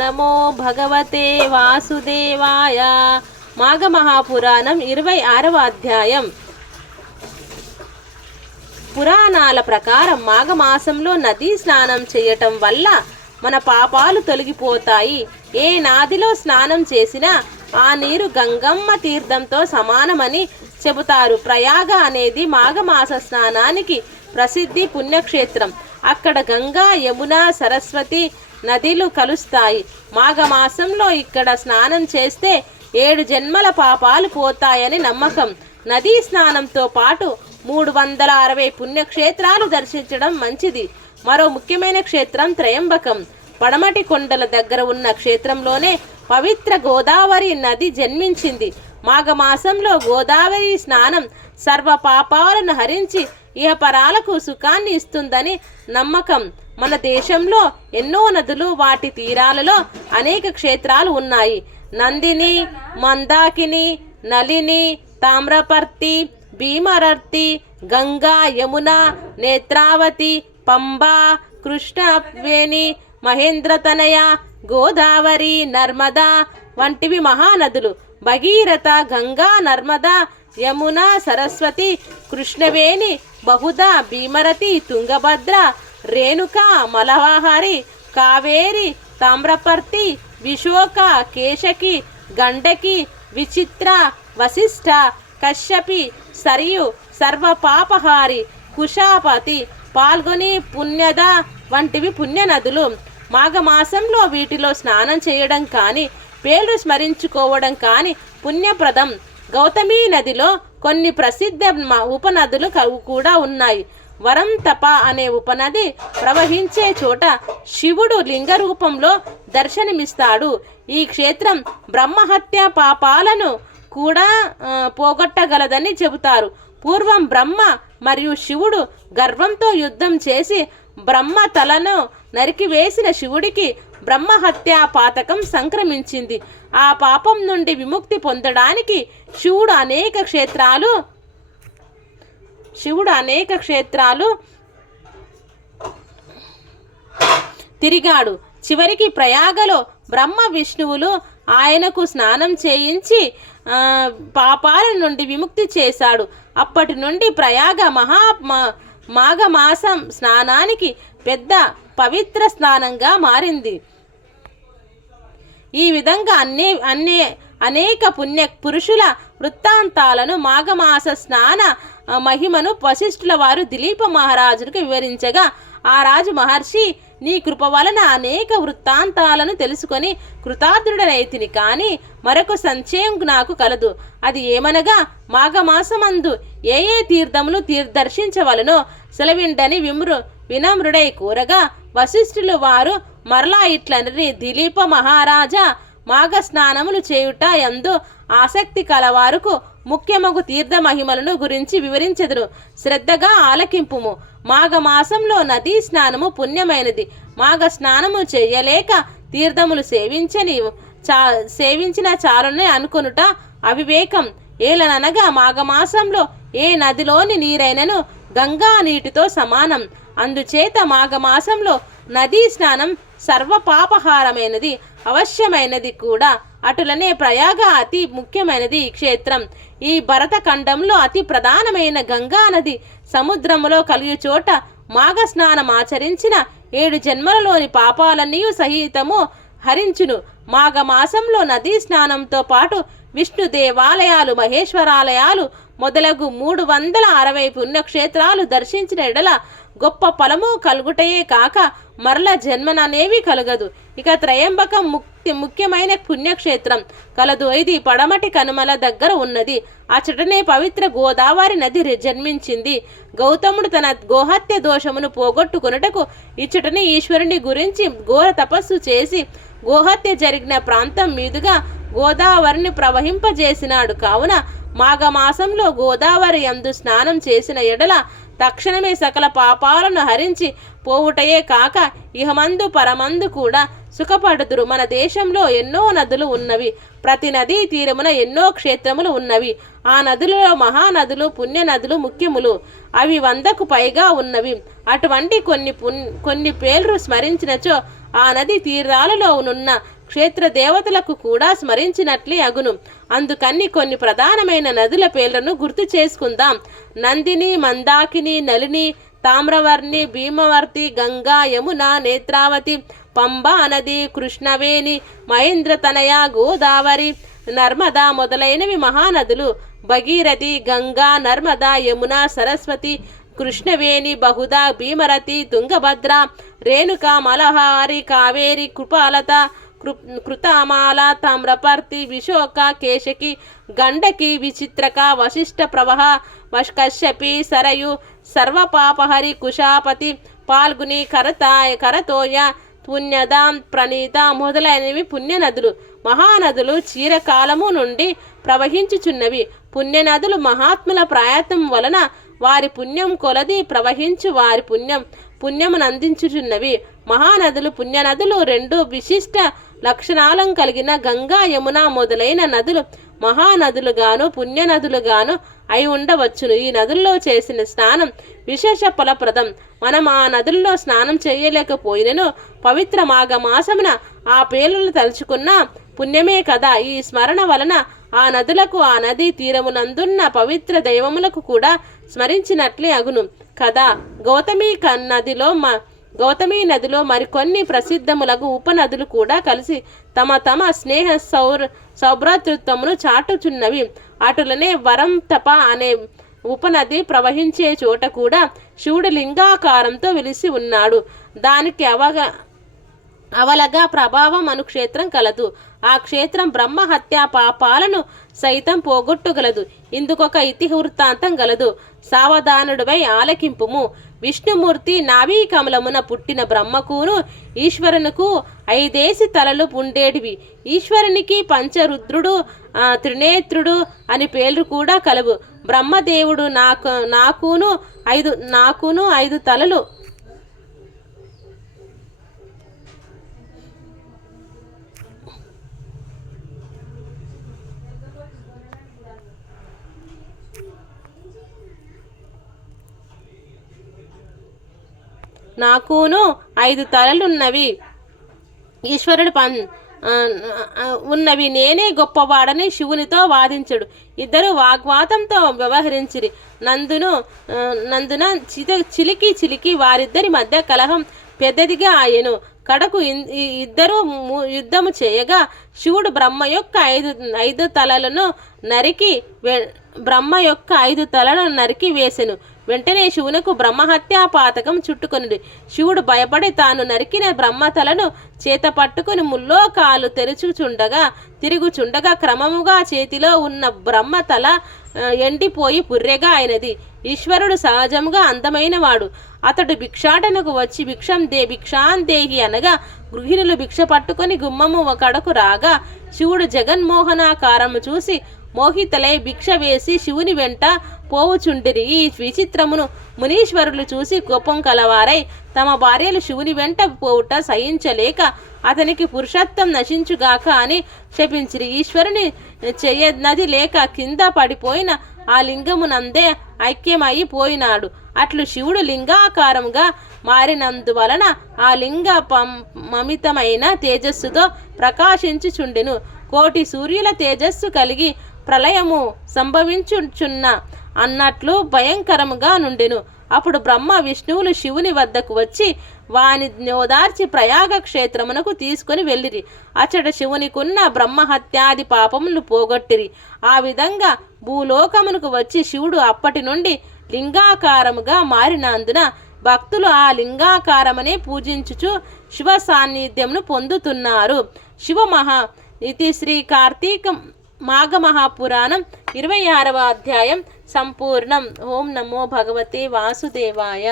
నమో భగవతే వాసుదేవాయ. మాఘమహాపురాణం 26వ అధ్యాయం. పురాణాల ప్రకారం మాఘమాసంలో నదీ స్నానం చేయటం వల్ల మన పాపాలు తొలగిపోతాయి. ఏ నదిలో స్నానం చేసినా ఆ నీరు గంగమ్మ తీర్థంతో సమానమని చెబుతారు. ప్రయాగ అనేది మాఘమాస స్నానానికి ప్రసిద్ధి పుణ్యక్షేత్రం. అక్కడ గంగా, యమున, సరస్వతి నదులు కలుస్తాయి. మాఘమాసంలో ఇక్కడ స్నానం చేస్తే 7 జన్మల పాపాలు పోతాయని నమ్మకం. నదీ స్నానంతో పాటు 360 పుణ్యక్షేత్రాలు దర్శించడం మంచిది. మరో ముఖ్యమైన క్షేత్రం త్రయంబకం. పడమటి కొండల దగ్గర ఉన్న క్షేత్రంలోనే పవిత్ర గోదావరి నది జన్మించింది. మాఘమాసంలో గోదావరి స్నానం సర్వ పాపాలను హరించి ఇహపరాలకు సుఖాన్ని ఇస్తుందని నమ్మకం. మన దేశంలో ఎన్నో నదులు, వాటి తీరాలలో అనేక క్షేత్రాలు ఉన్నాయి. నందిని, మందాకిని, నలిని, తామ్రపర్తి, భీమరర్తి, గంగా, యమున, నేత్రావతి, పంబా, కృష్ణవేణి, మహేంద్రతనయ, గోదావరి, నర్మదా వంటివి మహానదులు. భగీరథ, గంగా, నర్మదా, యమున, సరస్వతి, కృష్ణవేణి, బహుదా, భీమరతి, తుంగభద్ర, రేణుక, మలహారి, కావేరి, తామ్రపర్తి, విశోక, కేశకి, గండకి, విచిత్ర, వశిష్ఠ, కశ్యపి, సరియు, సర్వపాపహారి, కుశాపతి, పాల్గొని, పుణ్యద వంటివి పుణ్యనదులు. మాఘమాసంలో వీటిలో స్నానం చేయడం కానీ, పేర్లు స్మరించుకోవడం కానీ పుణ్యప్రదం. గౌతమి నదిలో కొన్ని ప్రసిద్ధ ఉపనదులు కూడా ఉన్నాయి. వరంతప అనే ఉపనది ప్రవహించే చోట శివుడు లింగ రూపంలో దర్శనమిస్తాడు. ఈ క్షేత్రం బ్రహ్మహత్య పాపాలను కూడా పోగొట్టగలదని చెబుతారు. పూర్వం బ్రహ్మ మరియు శివుడు గర్వంతో యుద్ధం చేసి బ్రహ్మ తలను నరికివేసిన శివుడికి బ్రహ్మహత్యా పాతకం సంక్రమించింది. ఆ పాపం నుండి విముక్తి పొందడానికి శివుడు అనేక క్షేత్రాలు తిరిగాడు. చివరికి ప్రయాగలో బ్రహ్మ విష్ణువులు ఆయనకు స్నానం చేయించి పాపాల నుండి విముక్తి చేశాడు. అప్పటి నుండి ప్రయాగ మాఘమాసం స్నానానికి పెద్ద పవిత్ర స్నానంగా మారింది. ఈ విధంగా అనేక పురుషుల వృత్తాంతాలను, మాఘమాస స్నాన మహిమను వశిష్ఠుల వారు దిలీప మహారాజులకు వివరించగా, ఆ రాజు మహర్షి, నీ కృప వలన అనేక వృత్తాంతాలను తెలుసుకొని కృతార్థుడనైతిని. కానీ మరొక సంశయం నాకు కలదు. అది ఏమనగా, మాఘమాసమందు ఏ తీర్థములు దర్శించవలనో సెలవిండని వినమ్రుడై కోరగా, వశిష్ఠులు వారు మరలా ఇట్లనరి, దిలీప మహారాజా, మాఘ స్నానములు చేయుట యందు ఆసక్తి కలవారుకు ముఖ్యమగు తీర్థ మహిమలను గురించి వివరించెదరు. శ్రద్ధగా ఆలకింపుము. మాఘమాసంలో నదీ స్నానము పుణ్యమైనది. మాఘ స్నానము చేయలేక తీర్థములు సేవించిన చాలునే అనుకొనుట అవివేకం. ఏలననగా మాఘమాసంలో ఏ నదిలోని నీరైనను గంగా నీటితో సమానం. అందుచేత మాఘమాసంలో నదీ స్నానం సర్వపాపహారమైనది, అవశ్యమైనది కూడా. అటులనే ప్రయాగ అతి ముఖ్యమైనది ఈ క్షేత్రం. ఈ భరత ఖండంలో అతి ప్రధానమైన గంగా నది సముద్రములో కలిగి చోట మాఘ స్నానం ఆచరించిన 7 జన్మలలోని పాపాలన్నీ సహితము హరించును. మాఘమాసంలో నదీ స్నానంతో పాటు విష్ణు దేవాలయాలు, మహేశ్వరాలయాలు మొదలగు 360 పుణ్యక్షేత్రాలు దర్శించిన ఎడల గొప్ప ఫలము కలుగుటయే కాక మరల జన్మననేవి కలగదు. ఇక త్రయంబకం ముఖ్యమైన పుణ్యక్షేత్రం కలదు. ఇది పడమటి కనుమల దగ్గర ఉన్నది. అచటనే పవిత్ర గోదావరి నది జన్మించింది. గౌతముడు తన గోహత్య దోషమును పోగొట్టుకొనుటకు ఇచ్చటనే ఈశ్వరుని గురించి ఘోర తపస్సు చేసి గోహత్య జరిగిన ప్రాంతం మీదుగా గోదావరిని ప్రవహింపజేసినాడు. కావున మాఘమాసంలో గోదావరి యందు స్నానం చేసిన ఎడల తక్షణమే సకల పాపాలను హరించి పోవుటయే కాక ఇహమందు పరమందు కూడా సుఖపడుదురు. మన దేశంలో ఎన్నో నదులు ఉన్నవి. ప్రతి నదీ తీరమున ఎన్నో క్షేత్రములు ఉన్నవి. ఆ నదులలో మహానదులు, పుణ్యనదులు ముఖ్యములు. అవి 100కు పైగా ఉన్నవి. అటువంటి కొన్ని పేర్లు స్మరించినచో ఆ నది తీరాలలో నున్న క్షేత్ర దేవతలకు కూడా స్మరించినట్లే అగును. అందుకని కొన్ని ప్రధానమైన నదుల పేర్లను గుర్తు చేసుకుందాం. నందిని, మందాకిని, నలిని, తామ్రవర్ణి, భీమవర్తి, గంగా, యమున, నేత్రావతి, పంబా నది, కృష్ణవేణి, మహేంద్రతనయ, గోదావరి, నర్మదా మొదలైనవి మహానదులు. భగీరథి, గంగా, నర్మదా, యమున, సరస్వతి, కృష్ణవేణి, బహుదా, భీమరథి, తుంగభద్ర, రేణుక, మలహారి, కావేరి, కృపాలత, కృతమాల, తామ్రపర్తి, విశోక, కేశకి, గండకి, విచిత్రక, వశిష్ఠ ప్రవహ, కశ్యపి, సరయు, సర్వపాపహరి, కుశాపతి, పాల్గుని, కరతోయ, పుణ్యదాం, ప్రణీత మొదలైనవి పుణ్యనదులు. మహానదులు చీరకాలము నుండి ప్రవహించుచున్నవి. పుణ్యనదులు మహాత్ముల ప్రయత్నం వలన వారి పుణ్యం కొలది ప్రవహించు వారి పుణ్యమునందించుచున్నవి. మహానదులు పుణ్యనదులు రెండు విశిష్ట లక్షణాలను కలిగిన గంగా, యమున మొదలైన నదులు మహానదులుగాను పుణ్యనదులుగాను అయి ఉండవచ్చును. ఈ నదుల్లో చేసిన స్నానం విశేష ఫలప్రదం. మనం ఆ నదుల్లో స్నానం చేయలేకపోయినను పవిత్ర మాఘమాసమున ఆ పేర్లను తలుచుకున్న పుణ్యమే కదా. ఈ స్మరణ వలన ఆ నదులకు, ఆ నదీ తీరమునందున్న పవిత్ర దైవములకు కూడా స్మరించినట్లే అగును కదా. గౌతమి నదిలో మరికొన్ని ప్రసిద్ధములకు ఉపనదులు కూడా కలిసి తమ స్నేహ సౌభ్రాతృత్వమును చాటుచున్నవి. అటులనే వరంతప అనే ఉపనది ప్రవహించే చోట కూడా శివుడు లింగాకారంతో వెలిసి ఉన్నాడు. దానికి అవలగా ప్రభావం అను క్షేత్రం కలదు. ఆ క్షేత్రం బ్రహ్మహత్యా పాపాలను సైతం పోగొట్టుగలదు. ఇందుకొక ఇతివృత్తాంతం గలదు. సావధానుడివై ఆలకింపుము. విష్ణుమూర్తి నాభీ కమలమున పుట్టిన బ్రహ్మకును ఈశ్వరునికు 5 తలలు ఉండేటివి. ఈశ్వరునికి పంచరుద్రుడు, త్రినేత్రుడు అని పేర్లు కూడా కలవు. బ్రహ్మదేవుడు నాకును 5 తలలు, నాకును 5 తలలున్నవి, ఈశ్వరుడు ఉన్నవి, నేనే గొప్పవాడని శివునితో వాదించడు. ఇద్దరు వాగ్వాదంతో వ్యవహరించిరి. నందున చిలికి వారిద్దరి మధ్య కలహం పెద్దదిగా ఆయను. కడకు ఇద్దరు యుద్ధము చేయగా శివుడు బ్రహ్మ యొక్క 5 తలలను నరికి వేసెను. వెంటనే శివునకు బ్రహ్మహత్యా పాతకం చుట్టుకొనిది. శివుడు భయపడి తాను నరికిన బ్రహ్మతలను చేత పట్టుకుని ముల్లోకాలు తిరుగుచుండగా క్రమముగా చేతిలో ఉన్న బ్రహ్మతల ఎండిపోయి పుర్రెగా అయినది. ఈశ్వరుడు సహజముగా అందమైన వాడు. అతడు భిక్షాటనకు వచ్చి భిక్షాందేహి అనగా గృహిణులు భిక్ష పట్టుకొని గుమ్మము కడకు రాగా శివుడు జగన్మోహనాకారము చూసి మోహితలై భిక్ష వేసి శివుని వెంట పోవుచుండిరి. ఈ విచిత్రమును మునీశ్వరులు చూసి కోపం కలవారై తమ భార్యలు శివుని వెంట పోవుట సహించలేక అతనికి పురుషత్వం నశించుగాక అని శపించిరి. ఈశ్వరుని చెయ్యనది లేక కింద పడిపోయిన ఆ లింగమునందే ఐక్యమయి పోయినాడు. అట్లు శివుడు లింగాకారముగా మారినందువలన ఆ లింగ మమితమైన తేజస్సుతో ప్రకాశించుచుండెను. 1,000,000 సూర్యుల తేజస్సు కలిగి ప్రళయము సంభవించుచున్న అన్నట్లు భయంకరముగా నుండెను. అప్పుడు బ్రహ్మ విష్ణువులు శివుని వద్దకు వచ్చి వాని ఓదార్చి ప్రయాగ క్షేత్రమునకు తీసుకొని వెళ్ళిరి. అచ్చట శివునికున్న బ్రహ్మహత్యాది పాపములు పోగొట్టిరి. ఆ విధంగా భూలోకమునకు వచ్చి శివుడు అప్పటి నుండి లింగాకారముగా మారినందున భక్తులు ఆ లింగాకారమనే పూజించుచు శివ సాన్నిధ్యమును పొందుతున్నారు. ఇది శ్రీ కార్తీక మాఘమహాపురాణం 26వ అధ్యాయం సంపూర్ణం. ఓం నమో భగవతే వాసుదేవాయ.